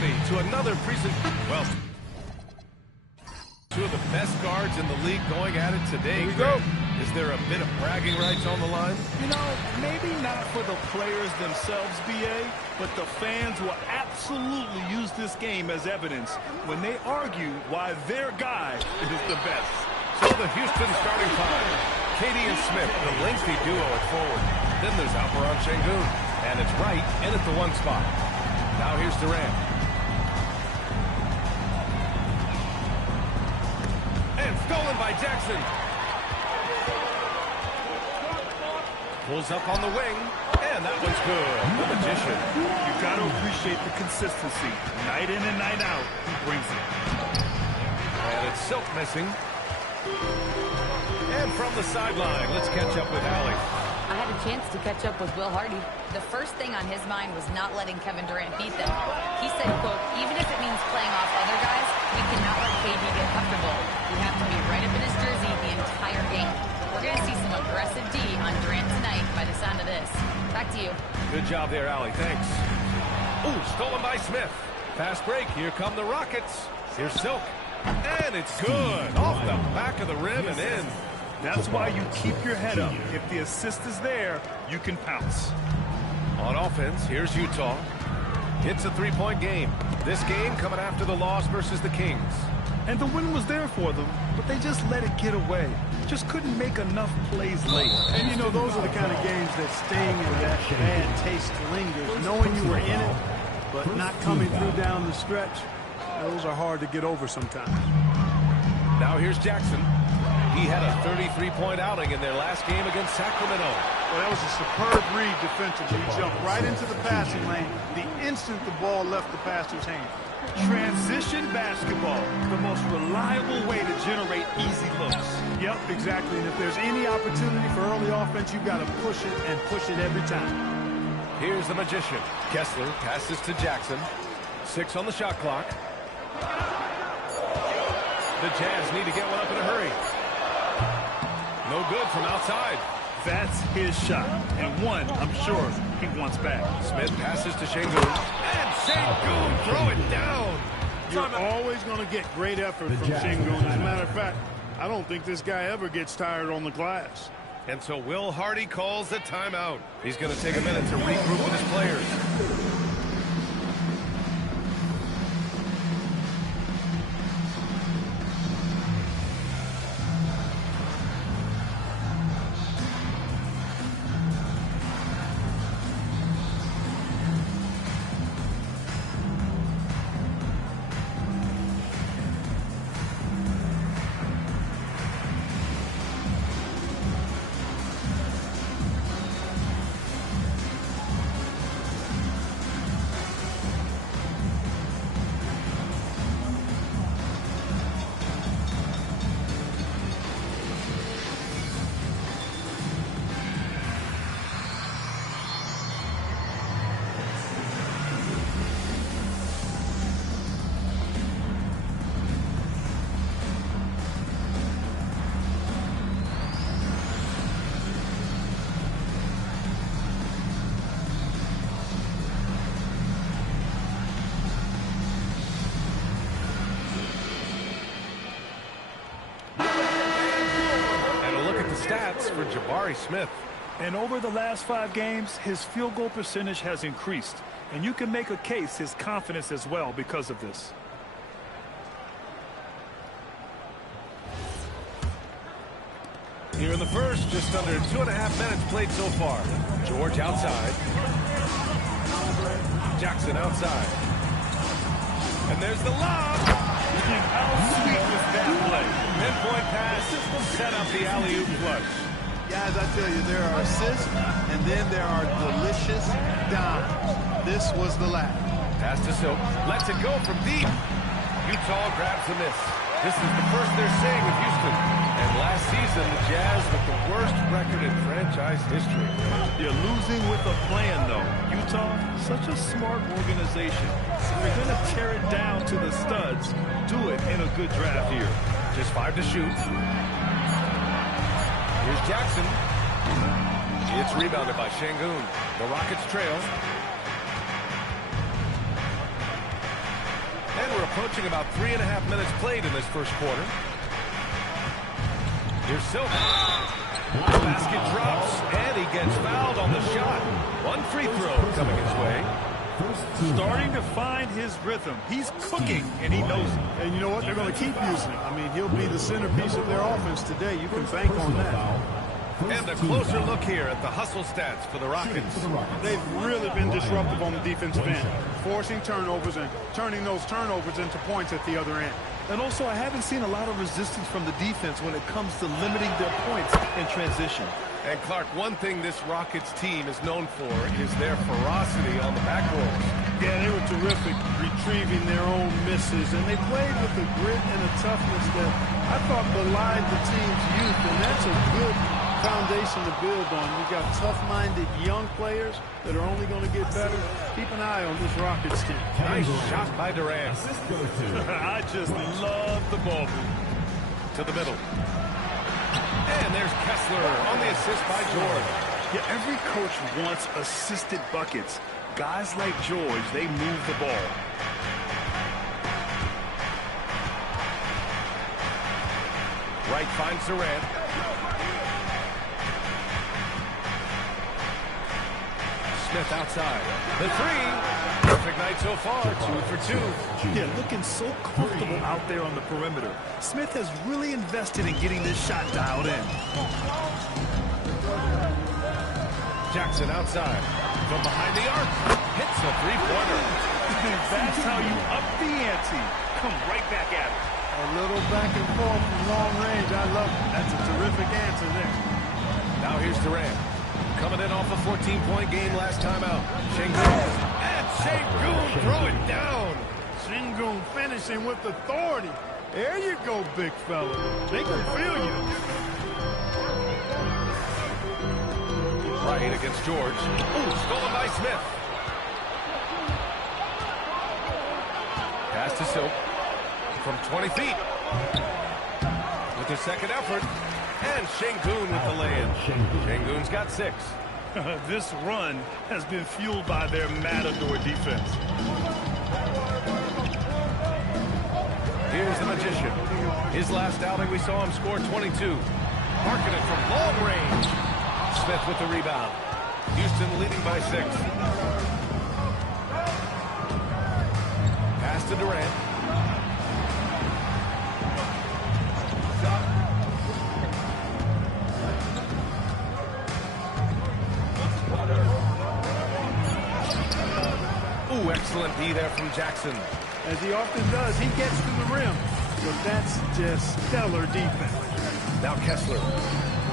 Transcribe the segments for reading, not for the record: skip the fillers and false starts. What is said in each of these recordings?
everybody, to another well, two of the best guards in the league going at it today. Here we go. Is there a bit of bragging rights on the line? You know, maybe not for the players themselves, B.A., but the fans will absolutely use this game as evidence when they argue why their guy is the best. So the Houston starting five. Katie and Smith, the lengthy duo at forward. Then there's Alperen Sengun, and it's Wright in at the one spot. Now here's Durant. And stolen by Jackson. Pulls up on the wing, and that one's good. The magician. You got to appreciate the consistency. Night in and night out, he brings it. And it's Silk missing. And from the sideline, let's catch up with Allie. I had a chance to catch up with Will Hardy. The first thing on his mind was not letting Kevin Durant beat them. He said, quote, even if it means playing off other guys, we cannot let KD get comfortable. We have to be right up in his jersey the entire game. We're going to see some aggressive D on Durant tonight by the sound of this. Back to you. Good job there, Allie. Thanks. Ooh, stolen by Smith. Fast break. Here come the Rockets. Here's Silk. And it's good. Off the back of the rim and in. That's why you keep your head up. If the assist is there, you can pounce. On offense, here's Utah. It's a three-point game. This game coming after the loss versus the Kings. And the win was there for them, but they just let it get away. Just couldn't make enough plays late. And, you know, those are the kind of games that sting and that bad taste lingers. Knowing you were in it, but not coming through down the stretch, those are hard to get over sometimes. Now here's Jackson. He had a 33-point outing in their last game against Sacramento. Well, that was a superb read defensively. He jumped right into the passing lane the instant the ball left the passer's hand. Transition basketball, the most reliable way to generate easy looks. Yep, exactly. And if there's any opportunity for early offense, you've got to push it and push it every time. Here's the magician. Kessler passes to Jackson. 6 on the shot clock. The Jazz need to get one up in a hurry. No good from outside. That's his shot, and one I'm sure he wants back. Smith passes to Sengun. And Sengun throw it down. You're always going to get great effort from Sengun. As a matter of fact, I don't think this guy ever gets tired on the glass. And so Will Hardy calls the timeout. He's going to take a minute to regroup with his players. For Jabari Smith. And over the last 5 games, his field goal percentage has increased. And you can make a case his confidence as well because of this. Here in the first, just under 2.5 minutes played so far. George outside. Jackson outside. And there's the lob. How sweet was that play? Pinpoint pass, set up the alley-oop flush. Guys, I tell you, there are assists, and then there are delicious dimes. This was the last. Pass to Silk. Lets it go from deep. Utah grabs the miss. This is the first they're seeing of Houston. And last season, the Jazz with the worst record in franchise history. You're losing with a plan, though. Utah, such a smart organization. If you're going to tear it down to the studs, do it in a good draft here. Just 5 to shoot. Here's Jackson. It's rebounded by Sengun. The Rockets trail. approaching about 3.5 minutes played in this first quarter. Here's Silk. Basket drops, and he gets fouled on the shot. One free throw coming his way. Starting to find his rhythm. He's cooking, and he knows it. And you know what? They're going to keep using it. I mean, he'll be the centerpiece of their offense today. You can bank on that. And a closer look here at the hustle stats for the Rockets. They've really been disruptive on the defensive end, forcing turnovers and turning those turnovers into points at the other end. And also, I haven't seen a lot of resistance from the defense when it comes to limiting their points in transition. And Clark, one thing this Rockets team is known for is their ferocity on the back rolls. Yeah, they were terrific retrieving their own misses, and they played with a grit and a toughness that I thought belied the team's youth, and that's a good foundation to build on. You've got tough-minded young players that are only going to get better. Keep an eye on this Rockets team. Nice shot by Durant. I just love the ball move. To the middle. And there's Kessler on the assist by George. Yeah, every coach wants assisted buckets. Guys like George, they move the ball. Wright finds Durant. Smith outside. The three. Perfect night so far. 2 for 2. Yeah, looking so comfortable out there on the perimeter. Smith has really invested in getting this shot dialed in. Jackson outside. From behind the arc. Hits a three-pointer. That's how you up the ante. Come right back at it. A little back and forth from long range. I love it. That's a terrific answer there. Now here's Durant. Coming in off a 14-point game last time out. Şengün. And Şengün throw it down. Şengün finishing with authority. There you go, big fella. They can feel you. Right against George. Ooh, stolen by Smith. Pass to Silk. From 20 feet. With the second effort. And Şengün with the lay-in. Şengün's got 6. This run has been fueled by their matador defense. Here's the Magician. His last outing, we saw him score 22. Marketed from long range. Smith with the rebound. Houston leading by 6. Pass to Durant. Ooh, excellent D there from Jackson. As he often does, he gets to the rim. But that's just stellar defense. Now Kessler.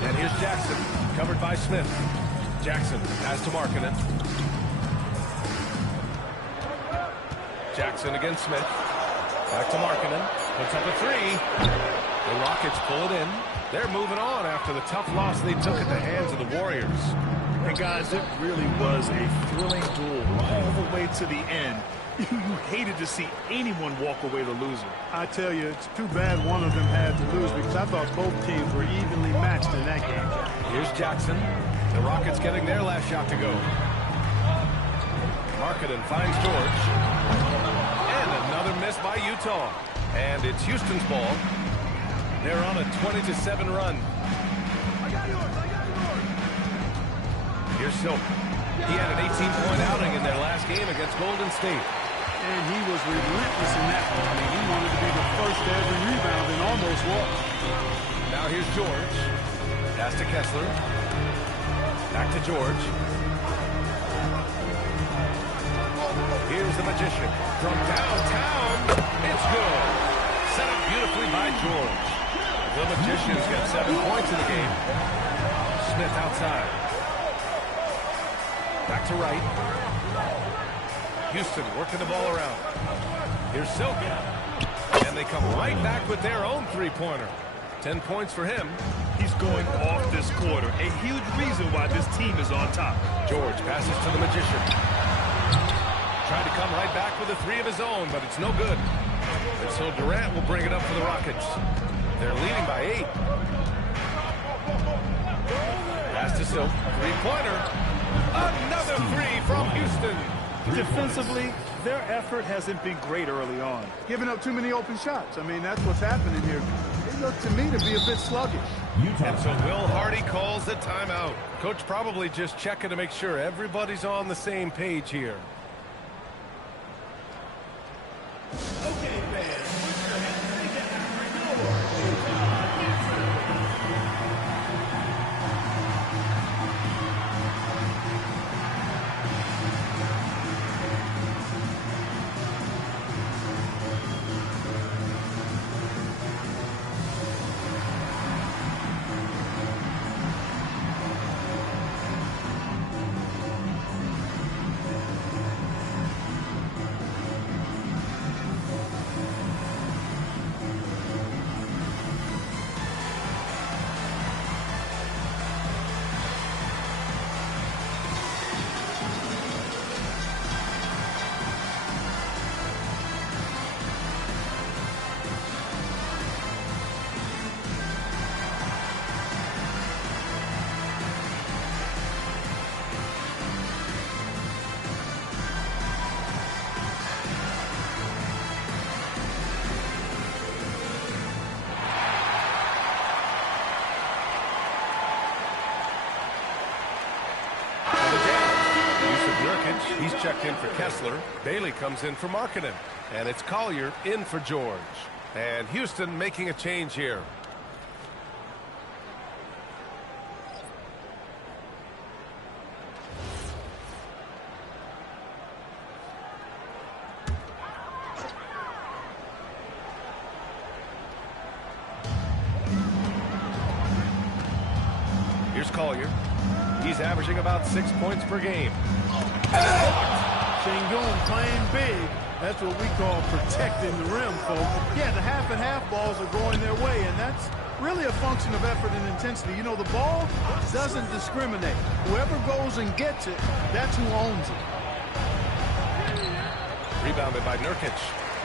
And here's Jackson, covered by Smith. Jackson has to Markkanen. Jackson against Smith. Back to Markkanen. Puts up a three. The Rockets pull it in. They're moving on after the tough loss they took at the hands of the Warriors. And guys, it really was a thrilling duel all the way to the end. You hated to see anyone walk away the loser. I tell you, it's too bad one of them had to lose because I thought both teams were evenly matched in that game. Here's Jackson. The Rockets getting their last shot to go. Markkanen finds George. And another miss by Utah. And it's Houston's ball. They're on a 20-7 run. Here's Silk. He had an 18-point outing in their last game against Golden State. And he was relentless in that one. I mean, he wanted to be the first to every rebound and almost walked. Now here's George. Pass to Kessler. Back to George. Here's the Magician. From downtown, it's good. Set up beautifully by George. The Magician's got 7 points in the game. Smith outside. Back to Wright. Houston working the ball around. Here's Silk. And they come right back with their own three-pointer. 10 points for him. He's going off this quarter. A huge reason why this team is on top. George passes to the Magician. Tried to come right back with a three of his own, but it's no good. And so Durant will bring it up for the Rockets. They're leading by 8. Pass to Silk. Three-pointer. Another three from Houston. Defensively, their effort hasn't been great early on. Giving up too many open shots. I mean, that's what's happening here. They look to me to be a bit sluggish. And so Will Hardy calls the timeout. Coach probably just checking to make sure everybody's on the same page here. Okay, fans, put your hands together for He's checked in for Kessler. Bailey comes in for Markkanen. And it's Collier in for George. And Houston making a change here. Here's Collier. He's averaging about 6 points per game. Sengun playing big. That's what we call protecting the rim, folks. Yeah, the half-and-half balls are going their way, and that's really a function of effort and intensity. You know, the ball doesn't discriminate. Whoever goes and gets it, that's who owns it. Rebounded by Nurkic.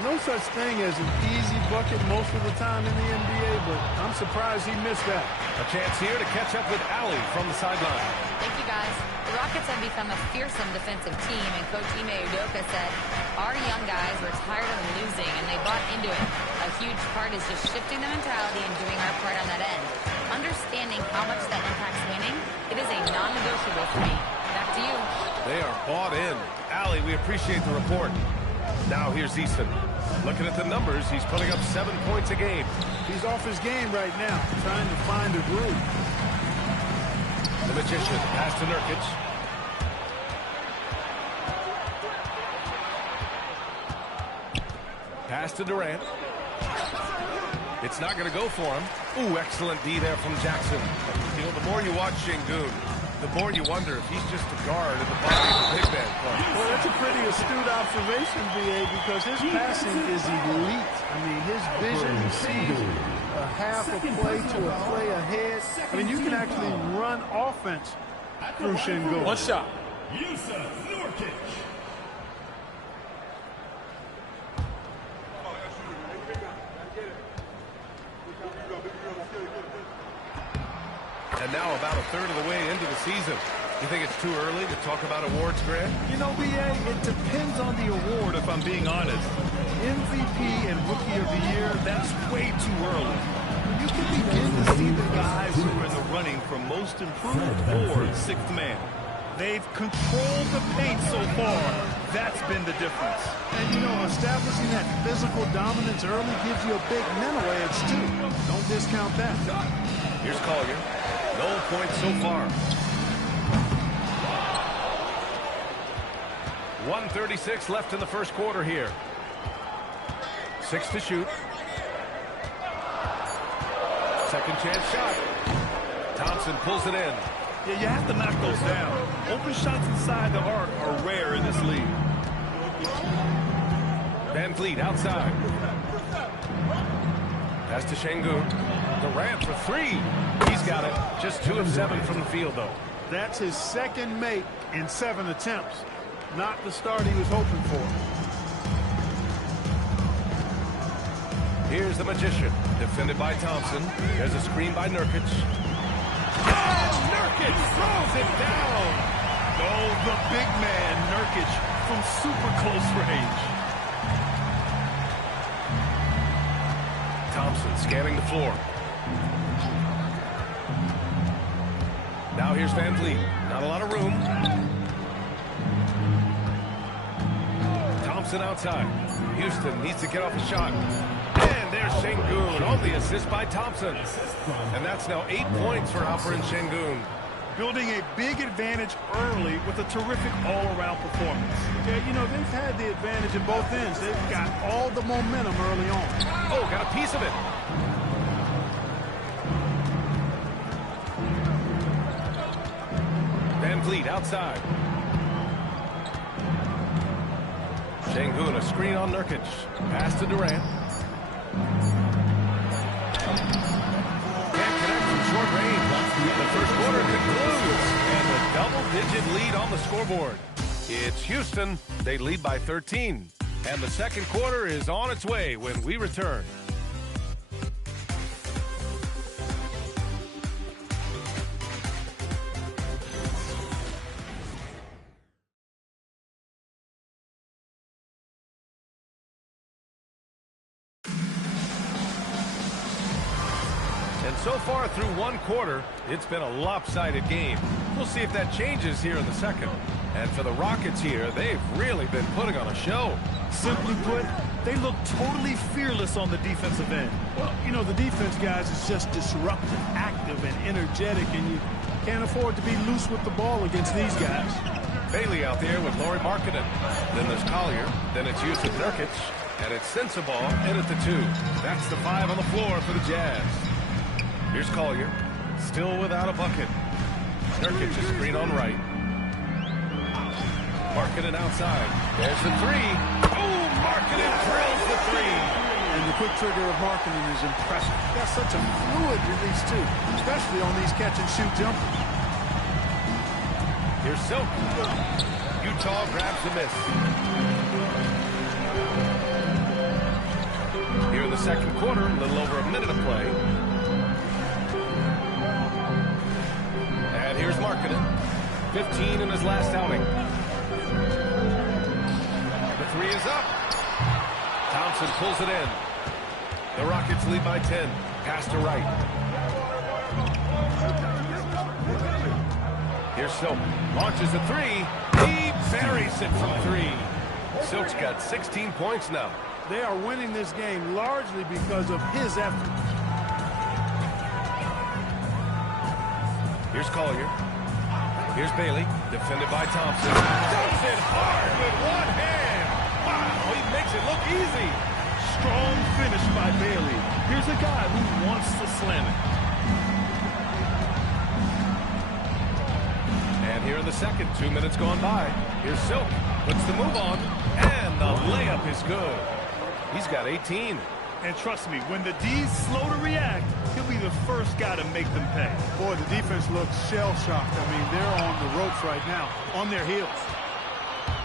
No such thing as an easy bucket most of the time in the NBA, but I'm surprised he missed that. A chance here to catch up with Allie from the sideline. Thank you, guys. The Rockets have become a fearsome defensive team, and Coach Ime Udoka said, our young guys were tired of losing, and they bought into it. A huge part is just shifting the mentality and doing our part on that end. Understanding how much that impacts winning, it is a non-negotiable for me. Back to you. They are bought in. Allie, we appreciate the report. Now here's Easton. Looking at the numbers, he's putting up 7 points a game. He's off his game right now, trying to find a groove. The Magician pass to Nurkic. Pass to Durant. It's not going to go for him. Ooh, excellent D there from Jackson. You know, the more you watch Sengun, the more you wonder if he's just a guard at the bottom of the big man club. Well, that's a pretty astute observation, B.A., because his passing is elite. I mean, his vision, he sees a half a play to a play ahead. I mean, you can actually run offense through Sengun. one shot. Jusuf Nurkic. And now about a third of the way into the season. You think it's too early to talk about awards, Grant? You know, B.A., it depends on the award, if I'm being honest. MVP and Rookie of the Year, that's way too early. You can begin to see the guys who are in the running for Most Improved or Sixth Man. They've controlled the paint so far. That's been the difference. And, you know, establishing that physical dominance early gives you a big mental edge, too. Don't discount that. Here's Collier. No points so far. 1:36 left in the first quarter here. 6 to shoot. Second chance shot. Thompson pulls it in. Yeah, you have to knock those down. Open shots inside the arc are rare in this league. Van Vliet outside. Pass to Sengun. Durant for 3. He's got it. Just 2 of 7 from the field, though. That's his second make in 7 attempts. Not the start he was hoping for. Here's the Magician. Defended by Thompson. There's a screen by Nurkic. Oh, Nurkic throws it down. Oh, the big man, Nurkic, from super close range. Thompson scanning the floor. Now here's Van Vliet. Not a lot of room. Thompson outside. Houston needs to get off a shot. And there's Şengün on the assist by Thompson. And that's now 8 points for Alperen Şengün. Building a big advantage early with a terrific all-around performance. Yeah, you know, they've had the advantage at both ends. They've got all the momentum early on. Oh, got a piece of it. Van Vliet outside. Şengün, a screen on Nurkic. Pass to Durant. Can't connect from short range. The first quarter concludes. And a double-digit lead on the scoreboard. It's Houston. They lead by 13. And the second quarter is on its way when we return. And so far through one quarter, it's been a lopsided game. We'll see if that changes here in the second. And for the Rockets here, they've really been putting on a show. Simply put, they look totally fearless on the defensive end. Well, you know, the defense, guys, is just disruptive, active, and energetic, and you can't afford to be loose with the ball against these guys. Bailey out there with Lauri Markkanen. Then there's Collier. Then it's Jusuf Nurkic. And it's Sensabaugh in at the 2. That's the 5 on the floor for the Jazz. Here's Collier. Still without a bucket. Nurkic is screen on right. Markkanen outside. There's the 3. Oh, Markkanen drills the 3. And the quick trigger of Markkanen is impressive. He's got such a fluid release, too, especially on these catch-and-shoot jumpers. Here's Silk. Utah grabs the miss. Here in the second quarter, a little over a minute of play. And here's Markkanen. 15 in his last outing. The 3 is up. Thompson pulls it in. The Rockets lead by 10. Pass to right. Here's Silk. Launches a 3. He buries it from 3. Silk's got 16 points now. They are winning this game largely because of his effort. Here's Collier. Here's Bailey, defended by Thompson. Dumps it hard with one hand. Wow, he makes it look easy. Strong finish by Bailey. Here's a guy who wants to slam it. And here in the second, 2 minutes gone by. Here's Silk, puts the move on, and the layup is good. He's got 18. And trust me, when the D's slow to react, he'll be the first guy to make them pay. Boy, the defense looks shell-shocked. I mean, they're on the ropes right now, on their heels.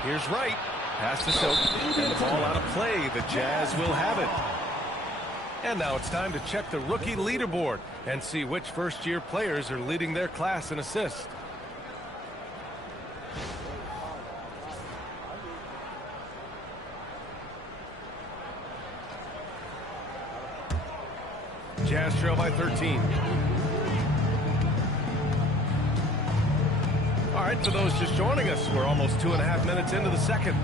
Here's Wright. Pass to Silk. And the ball out of play. The Jazz will have it. And now it's time to check the rookie leaderboard and see which first-year players are leading their class in assists. Jazz trail by 13. All right, for those just joining us, we're almost 2.5 minutes into the second.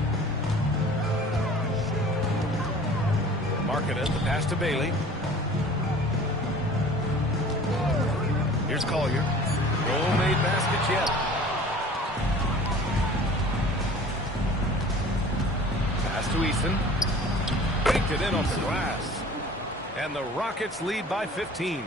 Markkanen, the pass to Bailey. Here's Collier. No made baskets yet. Pass to Eason. Baked it in on the glass. And the Rockets lead by 15.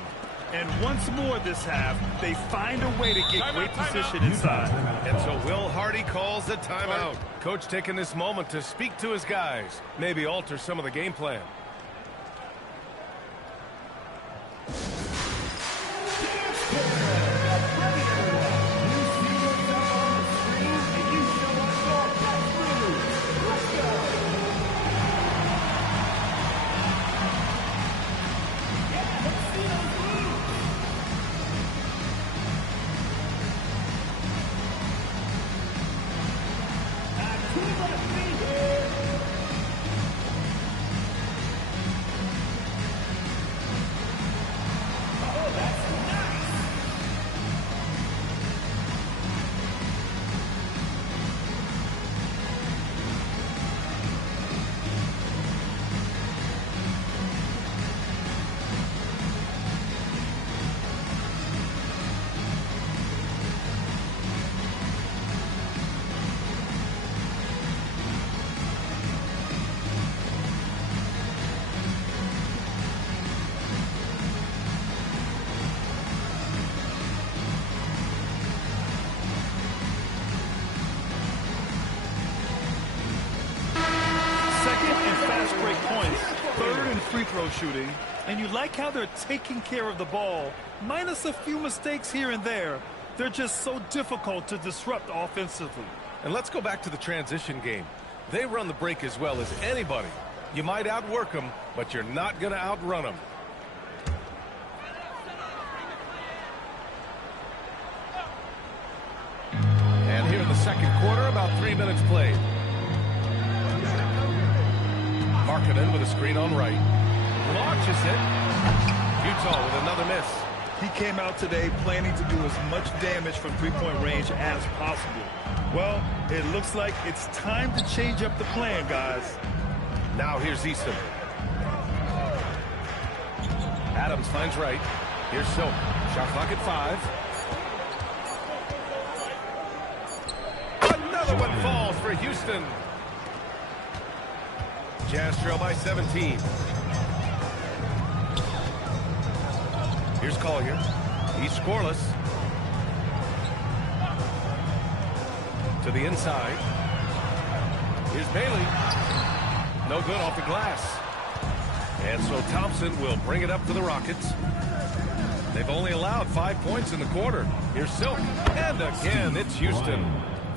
And once more this half, they find a way to get great position inside. And so Will Hardy calls the timeout. Coach taking this moment to speak to his guys, maybe alter some of the game plan. free throw shooting, and you like how they're taking care of the ball, minus a few mistakes here and there. They're just so difficult to disrupt offensively. And let's go back to the transition game. They run the break as well as anybody. You might outwork them, but you're not going to outrun them. And here in the second quarter, about 3 minutes played. Markkanen with a screen on right. Launches it. Utah with another miss. He came out today planning to do as much damage from three-point range as possible. Well, it looks like it's time to change up the plan, guys. Now here's Eason. Adams finds right. Here's Silk. Shot clock at 5. Another one falls for Houston. Jazz trail by 17. Here's Collier. He's scoreless. To the inside. Here's Bailey. No good off the glass. And so Thompson will bring it up to the Rockets. They've only allowed 5 points in the quarter. Here's Silk. And again, it's Houston.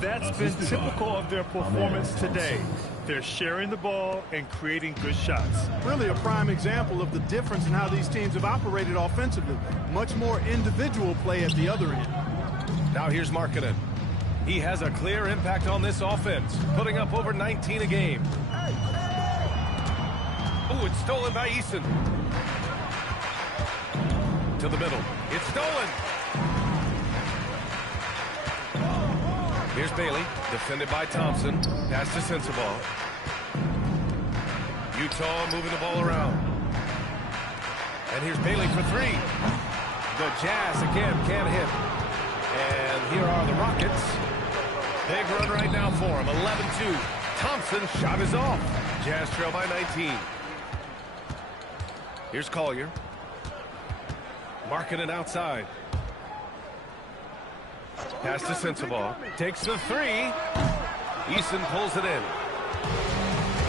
That's been typical of their performance today. They're sharing the ball and creating good shots. Really a prime example of the difference in how these teams have operated offensively. Much more individual play at the other end. Now here's Markkanen. He has a clear impact on this offense, putting up over 19 a game. Oh, it's stolen by Eason. To the middle. It's stolen. Here's Bailey, defended by Thompson. Pass to Sensabaugh. Utah moving the ball around. And here's Bailey for 3. The Jazz again can't hit. And here are the Rockets. Big run right now for him. 11-2. Thompson shot is off. Jazz trail by 19. Here's Collier. Markkanen outside. Pass to Sensabaugh. Takes the 3. Eason pulls it in.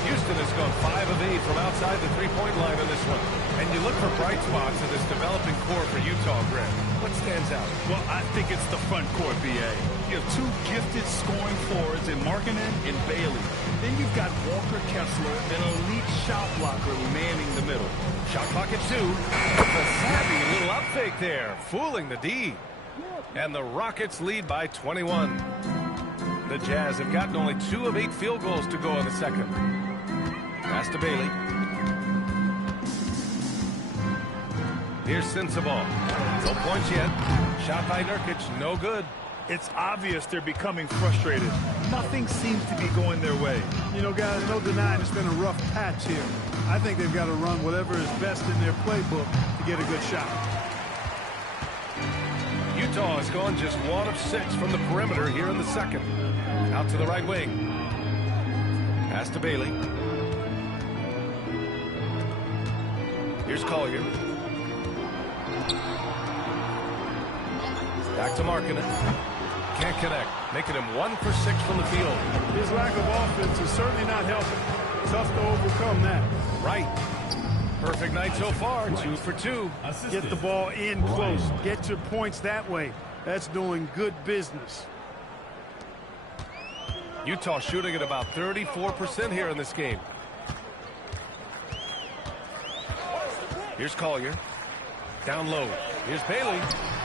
Houston has gone 5 of 8 from outside the three-point line in this one. And you look for bright spots in this developing core for Utah, Greg. What stands out? Well, I think it's the front court, B.A. You have 2 gifted scoring forwards in Markkanen and Bailey. Then you've got Walker Kessler, an elite shot blocker manning the middle. Shot clock at 2. The savvy little up fake there, fooling the D. And the Rockets lead by 21. The Jazz have gotten only 2 of 8 field goals to go in the second. Pass to Bailey. Here's Sensabaugh. No points yet. Shot by Nurkic, no good. It's obvious they're becoming frustrated. Nothing seems to be going their way. You know, guys, no denying it's been a rough patch here. I think they've got to run whatever is best in their playbook to get a good shot. Utah has gone just 1 of 6 from the perimeter here in the second. Out to the right wing. Pass to Bailey. Here's Collier. Back to Markkanen. Can't connect. Making him 1 for 6 from the field. His lack of offense is certainly not helping. Tough to overcome that. Right. Perfect night so far. 2 for 2. Get the ball in close. Get your points that way. That's doing good business. Utah shooting at about 34% here in this game. Here's Collier. Down low. Here's Bailey.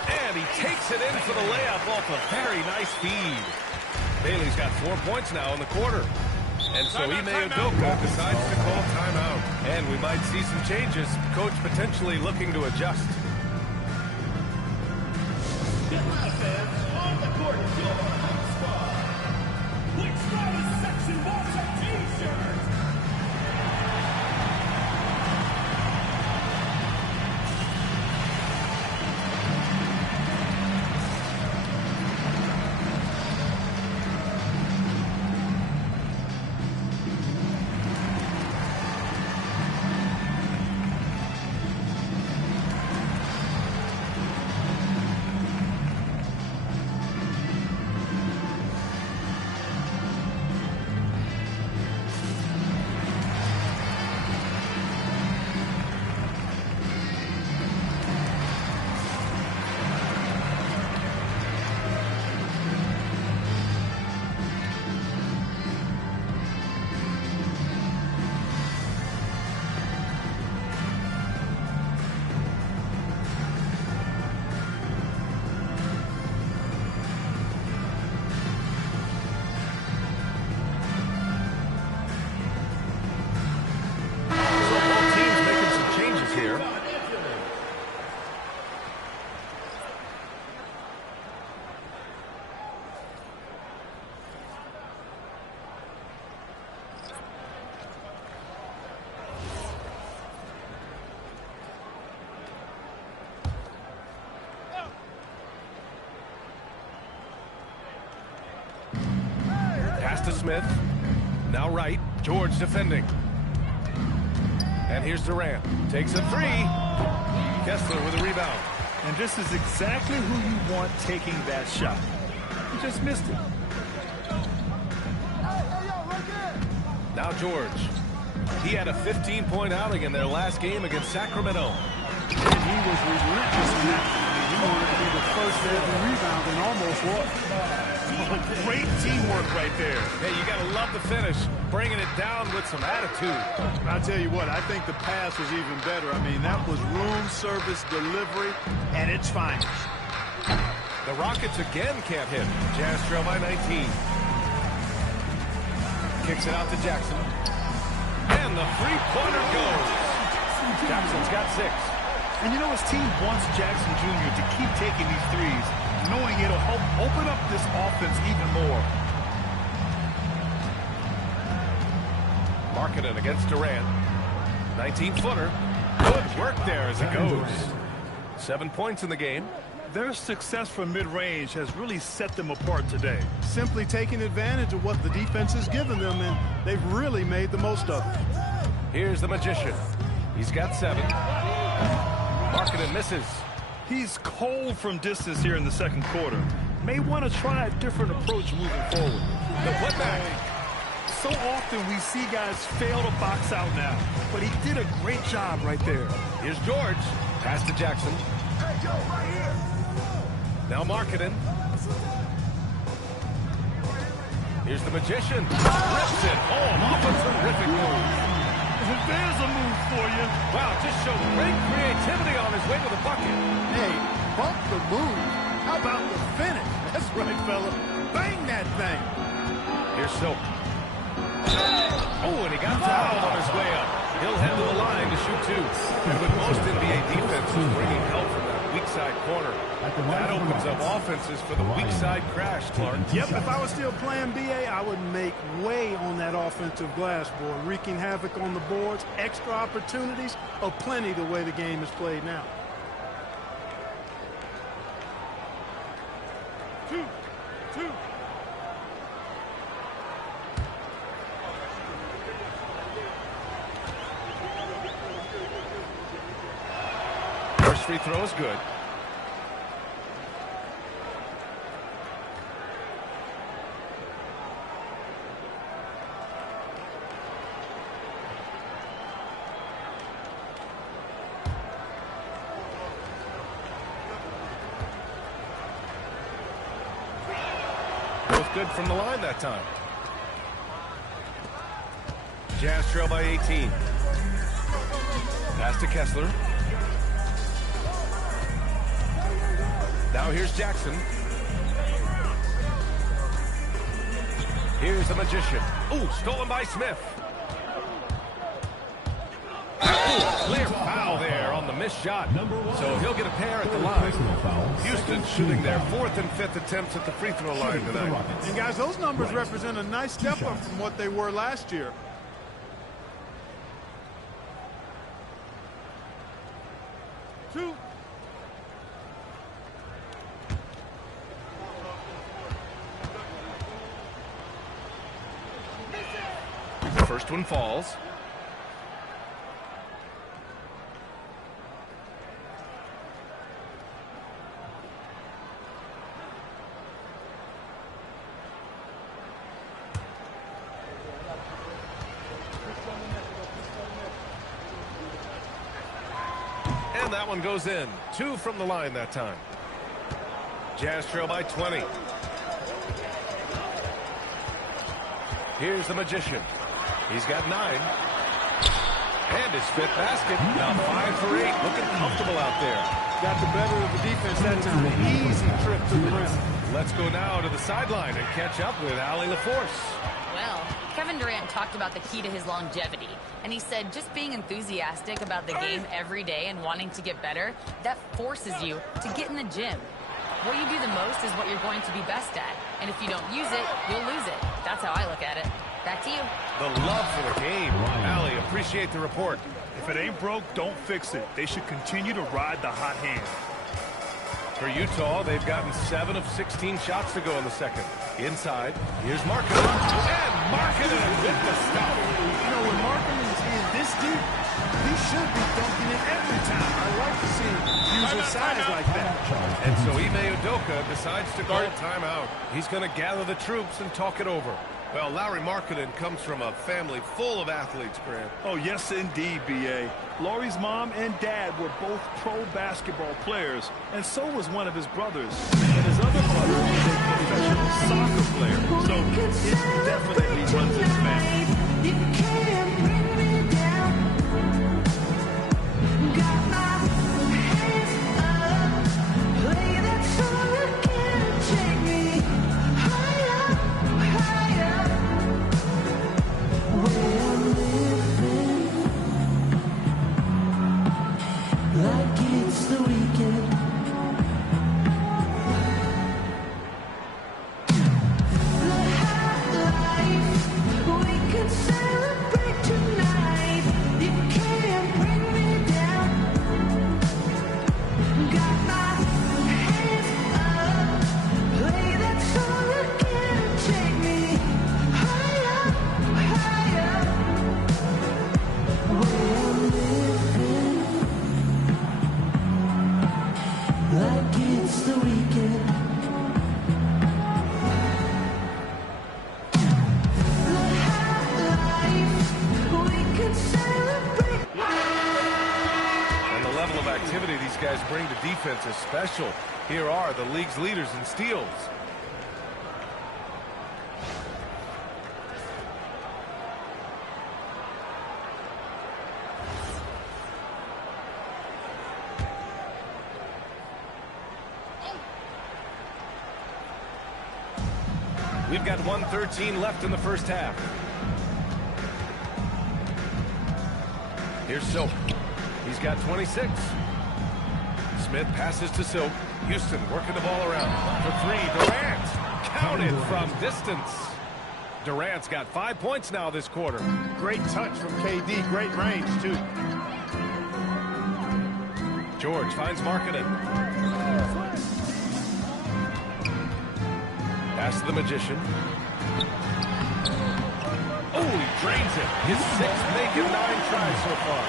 And he takes it in for the layup off a very nice feed. Bailey's got 4 points now in the quarter. And so Ime Udoka decides to call timeout. And we might see some changes. Coach potentially looking to adjust. Smith. Now right. George defending. And here's Durant. Takes a three. Kessler with a rebound. And this is exactly who you want taking that shot. He just missed it. Now George. He had a 15-point outing in their last game against Sacramento. And he was relentless in that. He wanted to be the first to every rebound and almost was. Oh, great teamwork right there. Hey, you got to love the finish. Bringing it down with some attitude. I'll tell you what, I think the pass was even better. I mean, that was room service delivery at its finest. The Rockets again can't hit. Jazz trail by 19. Kicks it out to Jackson. And the three-pointer goes. Jackson's got 6. And you know, his team wants Jackson Jr. to keep taking these threes, knowing it'll help open up this offense even more. Markkanen against Durant. 19-footer. Good work there as it goes. 7 points in the game. Their success from mid-range has really set them apart today. Simply taking advantage of what the defense has given them, and they've really made the most of it. Here's the Magician. He's got 7. Markkanen misses. He's cold from distance here in the second quarter. May want to try a different approach moving forward. The putback. So often we see guys fail to box out now, but he did a great job right there. Here's George. Pass to Jackson. Now Markkanen. Here's the Magician. Rips it home off a terrific move. There's a move for you. Wow, just showed great creativity on his way to the bucket. Hey, bump the move. How about the finish? That's right, fella. Bang that thing. Here's Silk. Oh, and he got fouled on his way up. He'll head to the line to shoot 2. And with most NBA defenses bringing help from that weak side corner, that opens up offenses for the weak side crash, Clark. Yep, if I was still playing BA, I would make way on that offensive glass board, wreaking havoc on the boards, extra opportunities, plenty the way the game is played now. 2. First free throw is good. Both good from the line that time. Jazz trail by 18. Pass to Kessler. Now here's Jackson. Here's the Magician. Ooh, stolen by Smith. Ooh, clear foul there on the missed shot. So he'll get a pair at the line. Houston shooting their 4th and 5th attempts at the free throw line tonight. And guys, those numbers represent a nice step up from what they were last year. First one falls. And that one goes in. 2 from the line that time. Jazz trail by 20. Here's the Magician. He's got 9. And his 5th basket. Now 5 for 8. Looking comfortable out there. Got the better of the defense that time. Easy trip to the rim. Let's go now to the sideline and catch up with Allie LaForce. Well, Kevin Durant talked about the key to his longevity. And he said just being enthusiastic about the game every day and wanting to get better, that forces you to get in the gym. What you do the most is what you're going to be best at. And if you don't use it, you'll lose it. That's how I look at it. Back to you. The love for the game. Allie, appreciate the report. If it ain't broke, don't fix it. They should continue to ride the hot hand. For Utah, they've gotten 7 of 16 shots to go in the second. Inside, here's Markkanen. And Markkanen with the stuff. You know, when Markkanen's in this deep, he should be dunking it every time. I like to see him use his size like that. And so Ime Udoka decides to call timeout. He's going to gather the troops and talk it over. Well, Lauri Markkanen comes from a family full of athletes, Grant. Oh, yes, indeed, B.A. Lauri's mom and dad were both pro basketball players, and so was one of his brothers. And his other brother was a professional soccer player, so it definitely runs in the family. You can't bring me down. Got my hands up. Play that song again. Take me higher, higher. Where I'm living like it's the weekend. Celebrate tonight. You can't bring me down. Got my hands up. Play that song again. Take me higher, higher. Where I'm living like it's the weekend. Activity these guys bring to defense is special. Here are the league's leaders in steals. We've got 1:13 left in the first half. Here's Silk. He's got 26. Smith passes to Silk. Houston working the ball around. For three, Durant. Counted from distance. Durant's got 5 points now this quarter. Great touch from KD. Great range, too. George finds Markkanen. Pass to the Magician. Oh, he drains it. His sixth making 9 tries so far.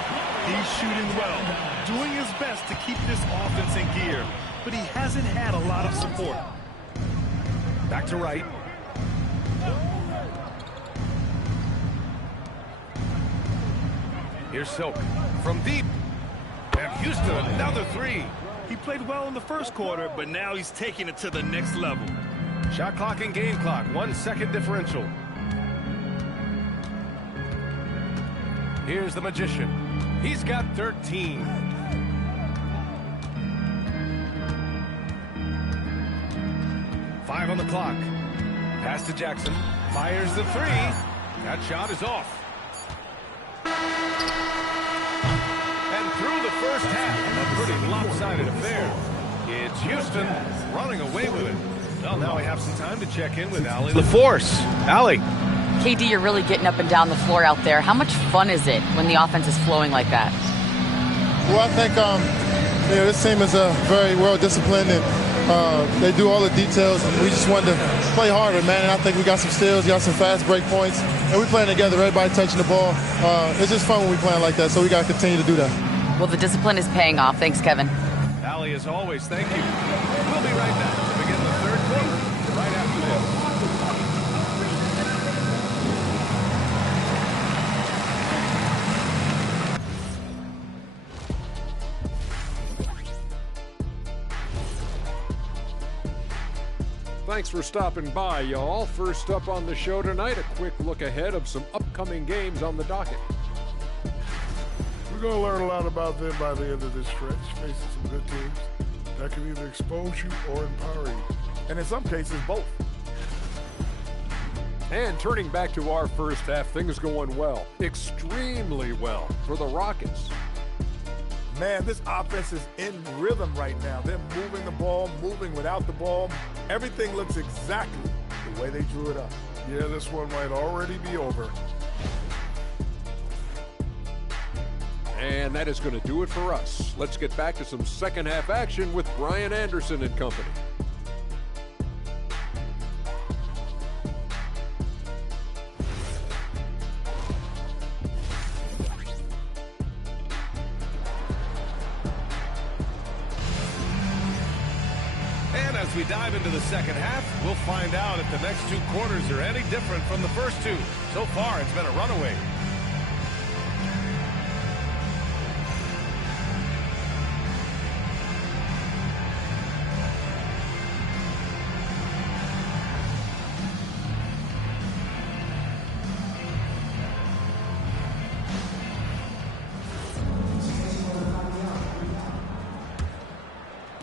He's shooting well, doing his best to keep this offense in gear, but he hasn't had a lot of support. Back to Wright. Here's Silk from deep. And Houston, another three. He played well in the first quarter, but now he's taking it to the next level. Shot clock and game clock, 1 second differential. Here's the Magician. He's got 13. Five on the clock. Pass to Jackson. Fires the three. That shot is off. And through the first half, a pretty lopsided affair. It's Houston running away with it. Well, now we have some time to check in with Allie LaForce. Allie. KD, you're really getting up and down the floor out there. How much fun is it when the offense is flowing like that? Well, I think this team is very well disciplined, and they do all the details, and we just wanted to play harder, man. And I think we got some steals, got some fast break points, and we playing together, everybody touching the ball. It's just fun when we playing like that, so we got to continue to do that. Well, the discipline is paying off. Thanks, Kevin. Allie, as always, thank you. We'll be right back to begin the third quarter right after this. Thanks for stopping by, y'all. First up on the show tonight, a quick look ahead of some upcoming games on the docket. We're going to learn a lot about them by the end of this stretch, facing some good teams that can either expose you or empower you. And in some cases, both. And turning back to our first half, things going well, extremely well for the Rockets. Man, this offense is in rhythm right now. They're moving the ball, moving without the ball. Everything looks exactly the way they drew it up. Yeah, this one might already be over. And that is going to do it for us. Let's get back to some second half action with Brian Anderson and company. we dive into the second half, we'll find out if the next two quarters are any different from the first two. So far, it's been a runaway.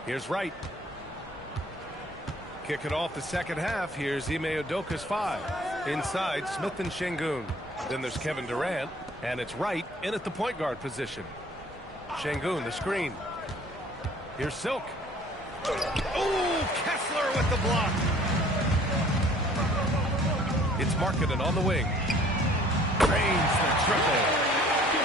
Here's Wright. Kick it off the second half. Here's Ime Udoka's 5. Inside, Smith and Şengün. Then there's Kevin Durant, and it's Wright in at the point guard position. Şengün, the screen. Here's Silk. Oh, Kessler with the block. It's Markkanen on the wing. Drains the triple.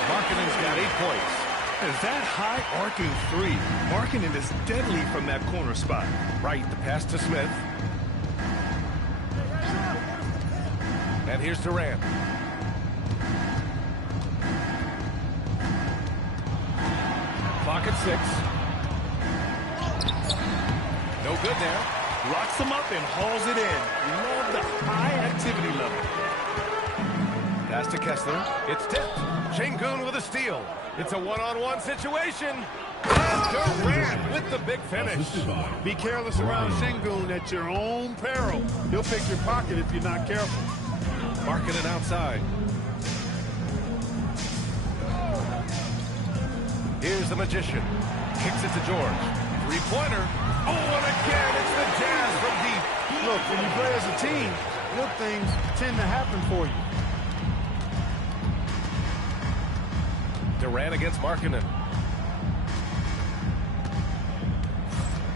Markkanen's got 8 points. Is that high arcing three? Markkanen is deadly from that corner spot. Right, the pass to Smith. And here's Durant. Clock at 6. No good there. Locks him up and hauls it in. Love the high activity level. Pass to Kessler. It's tipped. Şengün with a steal. It's a one-on-one situation. And Durant with the big finish. Be careless around Şengün at your own peril. He'll pick your pocket if you're not careful. Markkanen outside. Here's the Magician. Kicks it to George. Three-pointer. Oh, and again, it's the Jazz from deep. Look, when you play as a team, good things tend to happen for you. Durant against Markkanen.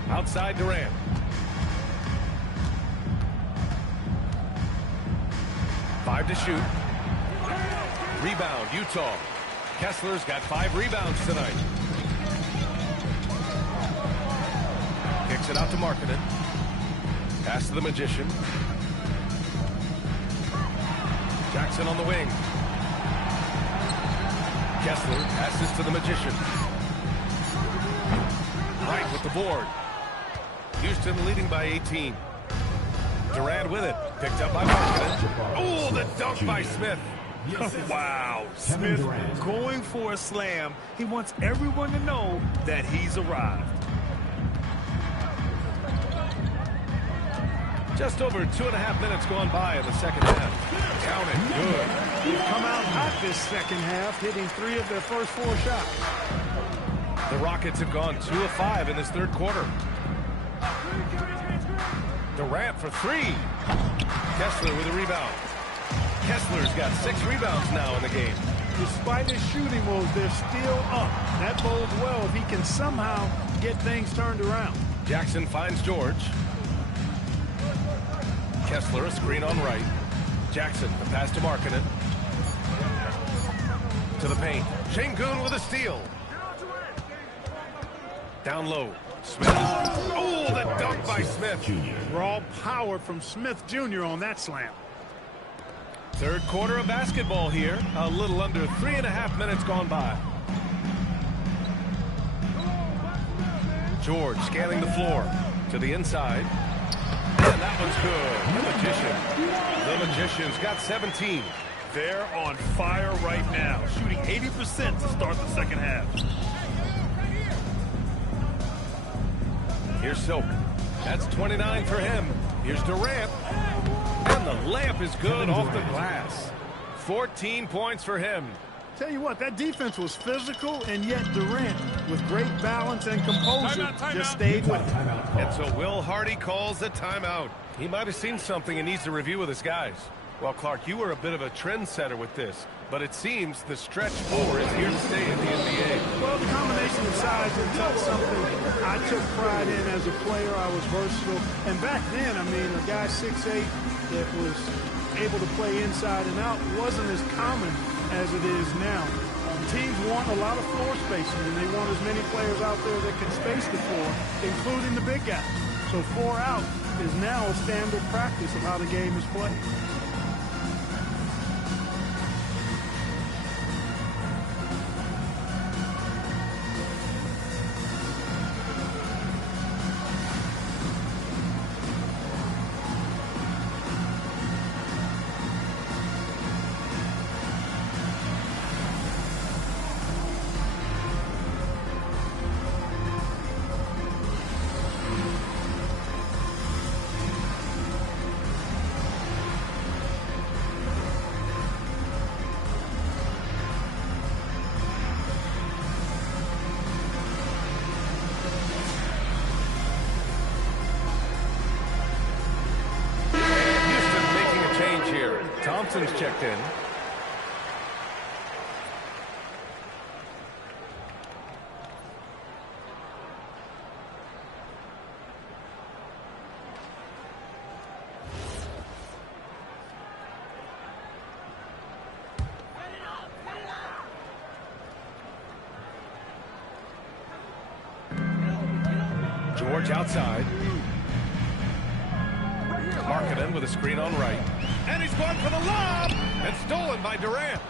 Outside Durant. Five to shoot. Rebound, Utah. Kessler's got 5 rebounds tonight. Kicks it out to Markkanen. Pass to the Magician. Jackson on the wing. Kessler passes to the Magician. Right with the board. Houston leading by 18. Durant with it. Picked up by Markkanen. Oh, the dunk by Smith. Wow. Smith going for a slam. He wants everyone to know that he's arrived. Just over 2.5 minutes gone by in the second half. Counted good. They've come out hot this second half, hitting 3 of their first 4 shots. The Rockets have gone 2 of 5 in this third quarter. Durant for 3. Kessler with a rebound. Kessler's got 6 rebounds now in the game. Despite his shooting woes, they're still up. That bodes well if he can somehow get things turned around. Jackson finds George. Kessler, a screen on right. Jackson, the pass to Markkanen. To the paint. Şengün with a steal. Down low. Smith. Oh, the dunk by Smith. Raw power from Smith Jr. on that slam. Third quarter of basketball here. A little under 3.5 minutes gone by. George scanning the floor. To the inside. And that one's good. The Magician's got 17. They're on fire right now, shooting 80% to start the second half. Here's Silk. That's 29 for him. Here's Durant. And the layup is good off the glass. 14 points for him. Tell you what, that defense was physical, and yet Durant, with great balance and composure, just stayed with it. And so Will Hardy calls the timeout. He might have seen something and needs to review with his guys. Well, Clark, you were a bit of a trendsetter with this, but it seems the stretch 4 is here to stay in the NBA. Well, the combination of size and touch, something I took pride in as a player. I was versatile. And back then, I mean, a guy 6'8" that was able to play inside and out wasn't as common as it is now. Teams want a lot of floor spacing, and they want as many players out there that can space the floor, including the big guys. So 4 out is now a standard practice of how the game is played. checked in. George outside. Markkanen with a screen on right. And he's going for the lob! And stolen by Durant.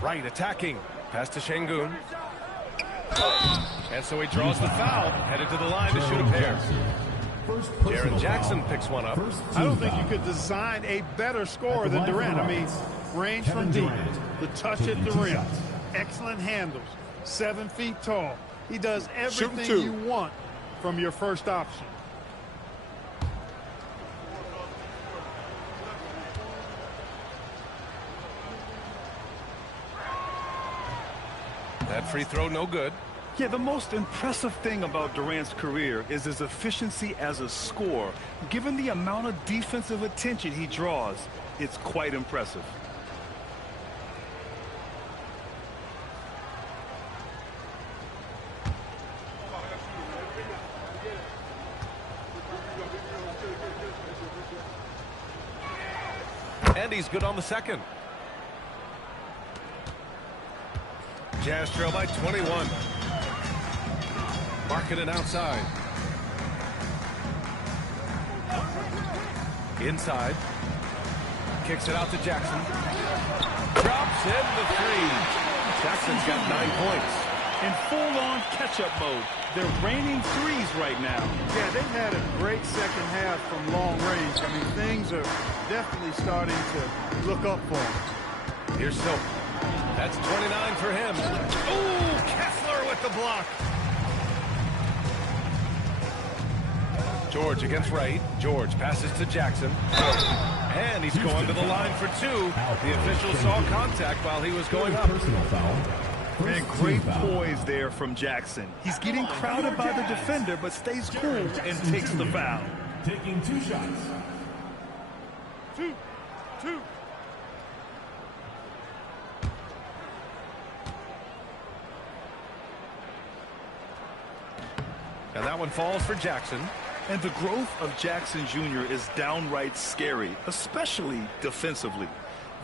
Wright attacking. Pass to Şengün. And so he draws the foul. Headed to the line to shoot a pair. Jaren Jackson picks one up. I don't think you could design a better scorer than Durant. I mean, range from deep, the touch at the rim, excellent handles, 7 feet tall. He does everything you want from your first option. That free throw no good. Yeah, the most impressive thing about Durant's career is his efficiency as a scorer. Given the amount of defensive attention he draws, it's quite impressive. And he's good on the second. Jazz trail by 21. Markkanen outside. Inside. Kicks it out to Jackson. Drops in the three. Jackson's got 9 points. In full-on catch-up mode. They're raining threes right now. Yeah, they've had a great second half from long range. I mean, things are definitely starting to look up for them. Here's Silk. That's 29 for him. Ooh, Kessler with the block. George against Wright. George passes to Jackson. And he's going to the line for 2. The official saw contact while he was going up. Man, great poise there from Jackson. He's getting crowded by the defender, but stays cool and takes the foul. Taking 2 shots. Two. And that one falls for Jackson. And the growth of Jackson Jr. is downright scary, especially defensively.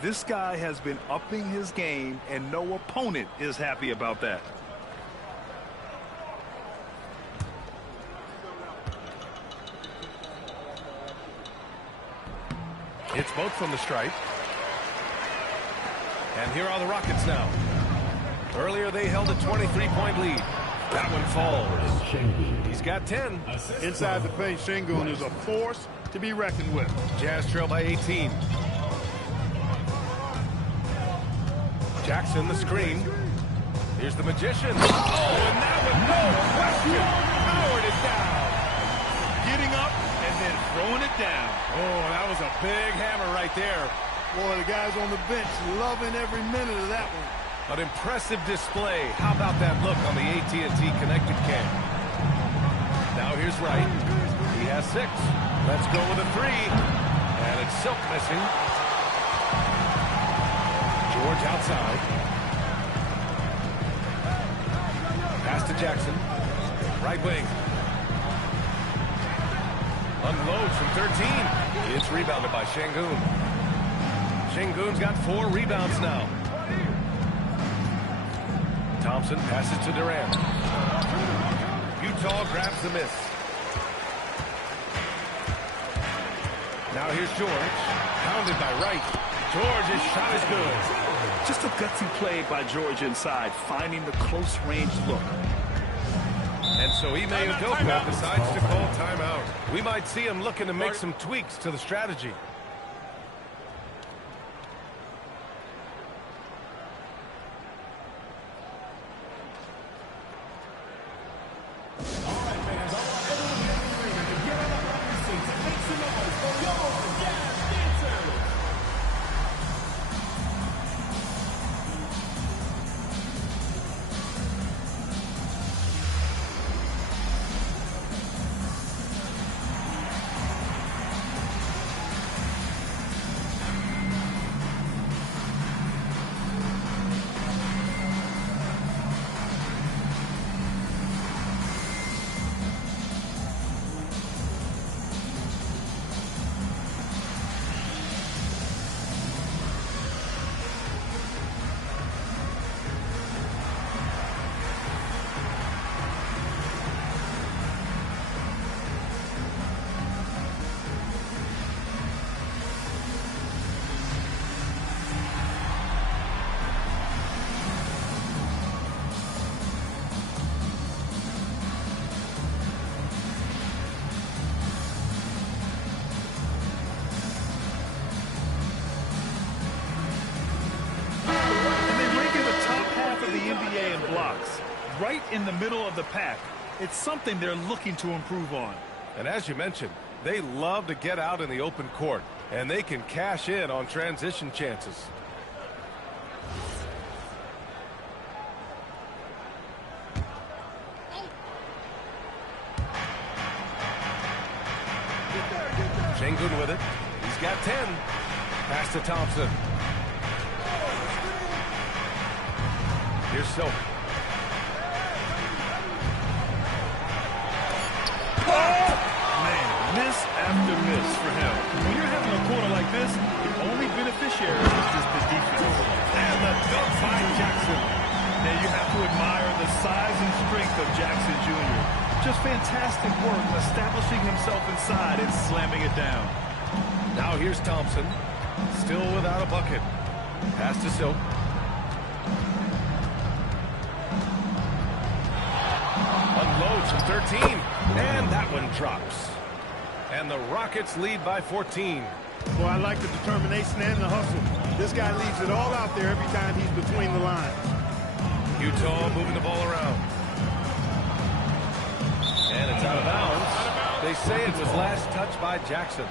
This guy has been upping his game, and no opponent is happy about that. It's both from the stripe. And here are the Rockets now. Earlier they held a 23-point lead. That one falls. He's got 10. Inside the paint, Şengün is a force to be reckoned with. Jazz trail by 18. Jackson, the screen. Here's the Magician. Oh, and that one, no question, powered it down. Getting up and then throwing it down. Oh, that was a big hammer right there. Boy, the guys on the bench loving every minute of that one. An impressive display. How about that look on the AT&T connected cam? Now here's Wright. He has 6. Let's go with a 3. And it's Silk missing. George outside. Pass to Jackson. Right wing. Unloads from 13. It's rebounded by Şengün. Şengün's got 4 rebounds now. Thompson passes to Durant. Utah grabs the miss. Now here's George. Pounded by Wright. George's shot is good. Just a gutsy play by George inside, finding the close range look. And so Ime Udoka decides to call timeout. We might see him looking to make some tweaks to the strategy. right in the middle of the pack. It's something they're looking to improve on. And as you mentioned, they love to get out in the open court, and they can cash in on transition chances. Sengun with it. He's got 10. Pass to Thompson. Here's Silk. Man, miss after miss for him. When you're having a quarter like this, the only beneficiary is just the defense. And the dunk by Jackson. Now you have to admire the size and strength of Jackson Jr. Just fantastic work establishing himself inside and slamming it down. Now here's Thompson. Still without a bucket. Pass to Silk. Unloads from 13. And that one drops. And the Rockets lead by 14. Well, I like the determination and the hustle. This guy leaves it all out there every time he's between the lines. Utah moving the ball around. And it's out of bounds. They say it was last touched by Jackson.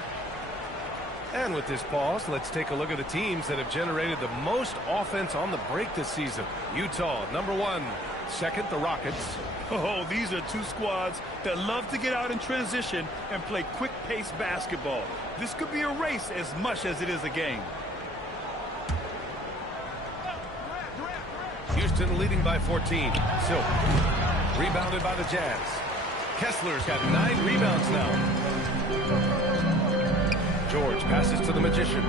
And with this pause, let's take a look at the teams that have generated the most offense on the break this season. Utah, number 1. Second, the Rockets. Oh, these are two squads that love to get out in transition and play quick-paced basketball. This could be a race as much as it is a game. Houston leading by 14. Silk. Rebounded by the Jazz. Kessler's got 9 rebounds now. George passes to the Magician.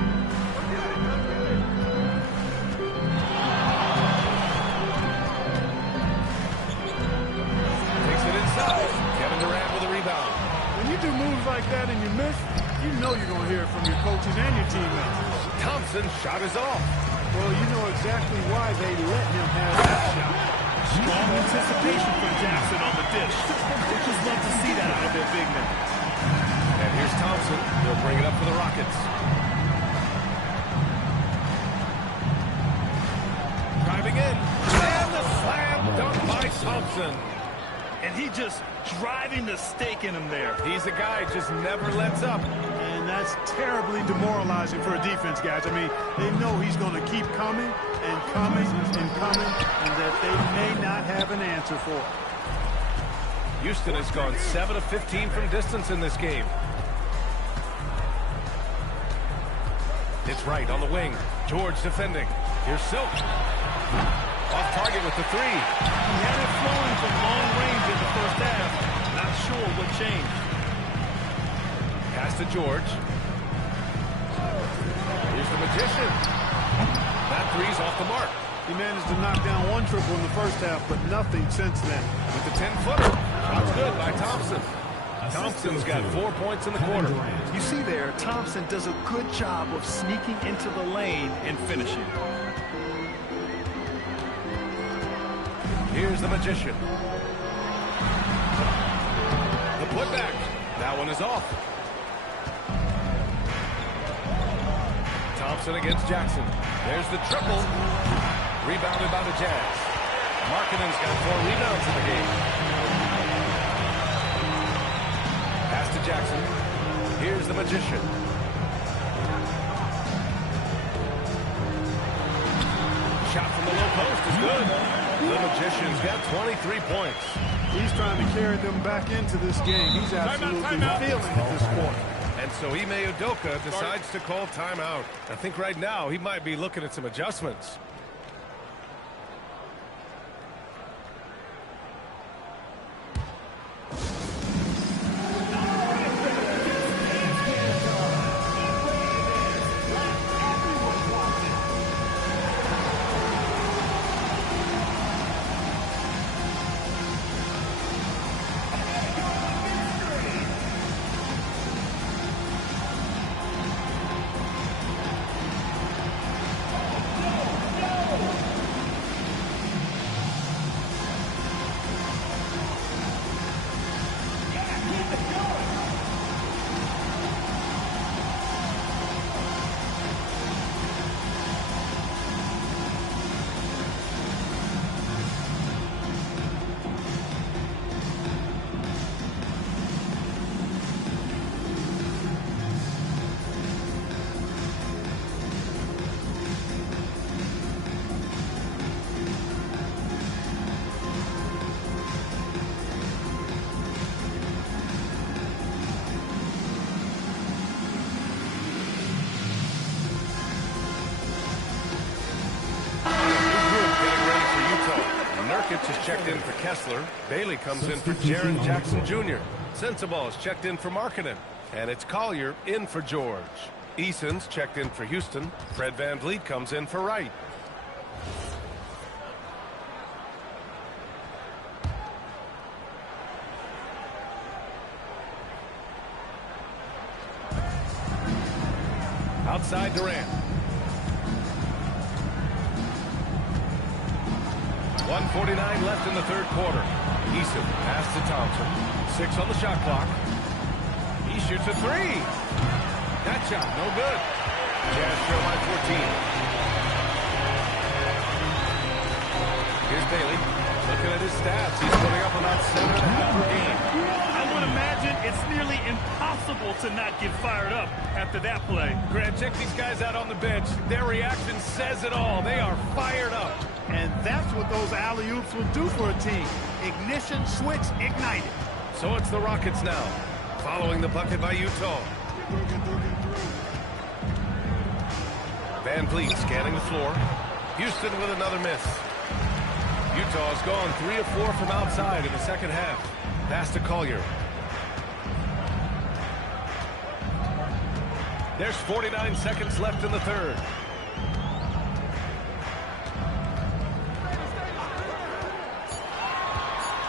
Takes it inside. Kevin Durant with a rebound. When you do moves like that and you miss, you know you're going to hear it from your coaches and your teammates. Thompson's shot is off. Well, you know exactly why they let him have that shot. Strong anticipation from Jackson on the dish. Coaches love to see that out of their big men. And here's Thompson. He'll bring it up for the Rockets. Driving in. And the slam dunk by Thompson. And he just driving the stake in him there. He's a guy who just never lets up. And that's terribly demoralizing for a defense, guys. I mean, they know he's going to keep coming and coming and coming, and that they may not have an answer for it. Houston has gone 7 of 15 from distance in this game. It's right on the wing. George defending. Here's Silk. Off target with the 3. He had it flowing from long range in the first half. Not sure what changed. Pass to George. Here's the Magician. That 3's off the mark. He managed to knock down 1 triple in the first half, but nothing since then. With the 10-footer. Shot's good by Thompson. Thompson's got 4 points in the quarter. You see there, Thompson does a good job of sneaking into the lane and finishing. Here's the Magician. The putback. That one is off. Thompson against Jackson. There's the triple. Rebounded by the Jazz. Markkanen's got 4 rebounds in the game. Pass to Jackson. Here's the Magician. Shot from the low post is good. The Magician's got 23 points. He's trying to carry them back into this game. He's absolutely feeling it this quarter. And so Ime Udoka decides to call timeout. I think right now he might be looking at some adjustments. Nurkic is checked in for Kessler. Bailey comes in for Jaren Jackson Jr. Sensabaugh is checked in for Markkanen. And it's Collier in for George. Eason's checked in for Houston. Fred VanVleet comes in for Wright. Outside Durant. 1:49 left in the third quarter. Eason pass to Thompson. 6 on the shot clock. He shoots a three. That shot, no good. Jazz trail by 14. Here's Bailey. Looking at his stats, he's putting up about 7.5 per game. I would imagine it's nearly impossible to not get fired up after that play. Grant, check these guys out on the bench. Their reaction says it all. They are fired up. And that's what those alley-oops will do for a team. Ignition switch ignited. So it's the Rockets now, following the bucket by Utah. VanVleet scanning the floor. Houston with another miss. Utah's gone 3 of 4 from outside in the second half. Pass to Collier. There's 49 seconds left in the third.